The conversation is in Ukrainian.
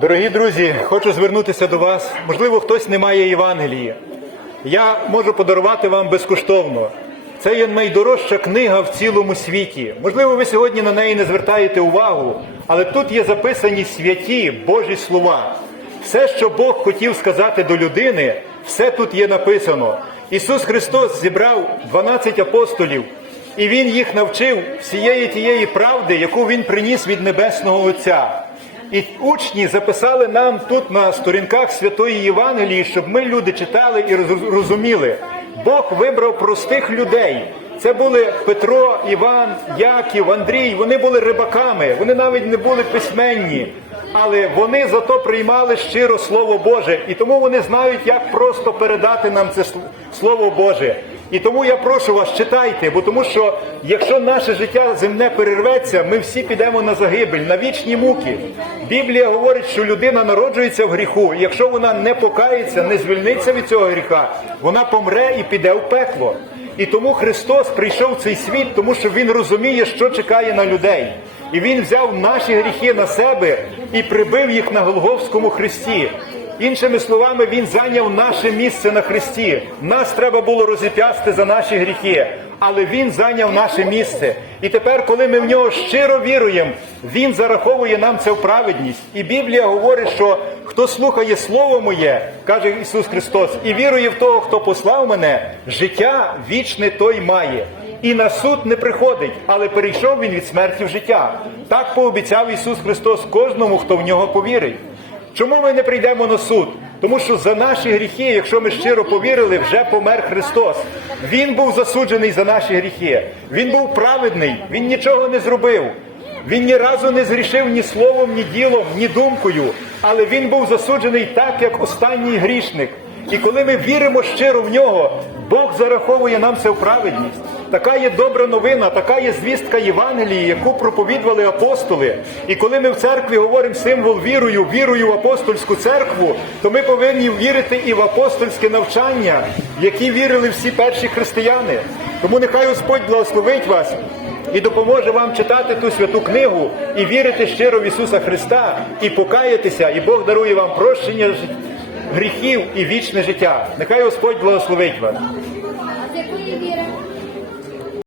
Дорогі друзі, хочу звернутися до вас. Можливо, хтось не має Євангелії. Я можу подарувати вам безкоштовно. Це є найдорожча книга в цілому світі. Можливо, ви сьогодні на неї не звертаєте увагу, але тут є записані святі Божі слова. Все, що Бог хотів сказати до людини, все тут є написано. Ісус Христос зібрав 12 апостолів, і Він їх навчив всієї тієї правди, яку Він приніс від Небесного Отця. І учні записали нам тут на сторінках Святої Євангелії, щоб ми люди читали і розуміли. Бог вибрав простих людей. Це були Петро, Іван, Яків, Андрій. Вони були рибаками, вони навіть не були письменні, але вони зато приймали щиро Слово Боже, і тому вони знають, як просто передати нам це Слово Боже. І тому я прошу вас, читайте, бо тому що якщо наше життя земне перерветься, ми всі підемо на загибель, на вічні муки. Біблія говорить, що людина народжується в гріху, і якщо вона не покається, не звільниться від цього гріха, вона помре і піде в пекло. І тому Христос прийшов в цей світ, тому що Він розуміє, що чекає на людей. І Він взяв наші гріхи на себе і прибив їх на Голговському хресті. Іншими словами, він зайняв наше місце на Христі. Нас треба було розіп'ясти за наші гріхи, але він зайняв наше місце. І тепер, коли ми в нього щиро віруємо, він зараховує нам це в праведність. І Біблія говорить, що хто слухає Слово моє, каже Ісус Христос, і вірує в того, хто послав мене, життя вічне той має. І на суд не приходить, але перейшов він від смерті в життя. Так пообіцяв Ісус Христос кожному, хто в нього повірить. Чому ми не прийдемо на суд? Тому що за наші гріхи, якщо ми щиро повірили, вже помер Христос. Він був засуджений за наші гріхи. Він був праведний, він нічого не зробив. Він ні разу не зрішив ні словом, ні ділом, ні думкою. Але він був засуджений так, як останній грішник. І коли ми віримо щиро в нього, Бог зараховує нам це в праведність. Така є добра новина, така є звістка Євангелії, яку проповідували апостоли. І коли ми в церкві говоримо символ вірою, вірою в апостольську церкву, то ми повинні вірити і в апостольське навчання, які вірили всі перші християни. Тому нехай Господь благословить вас і допоможе вам читати ту святу книгу і вірити щиро в Ісуса Христа, і покаятися, і Бог дарує вам прощення гріхів і вічне життя. Нехай Господь благословить вас.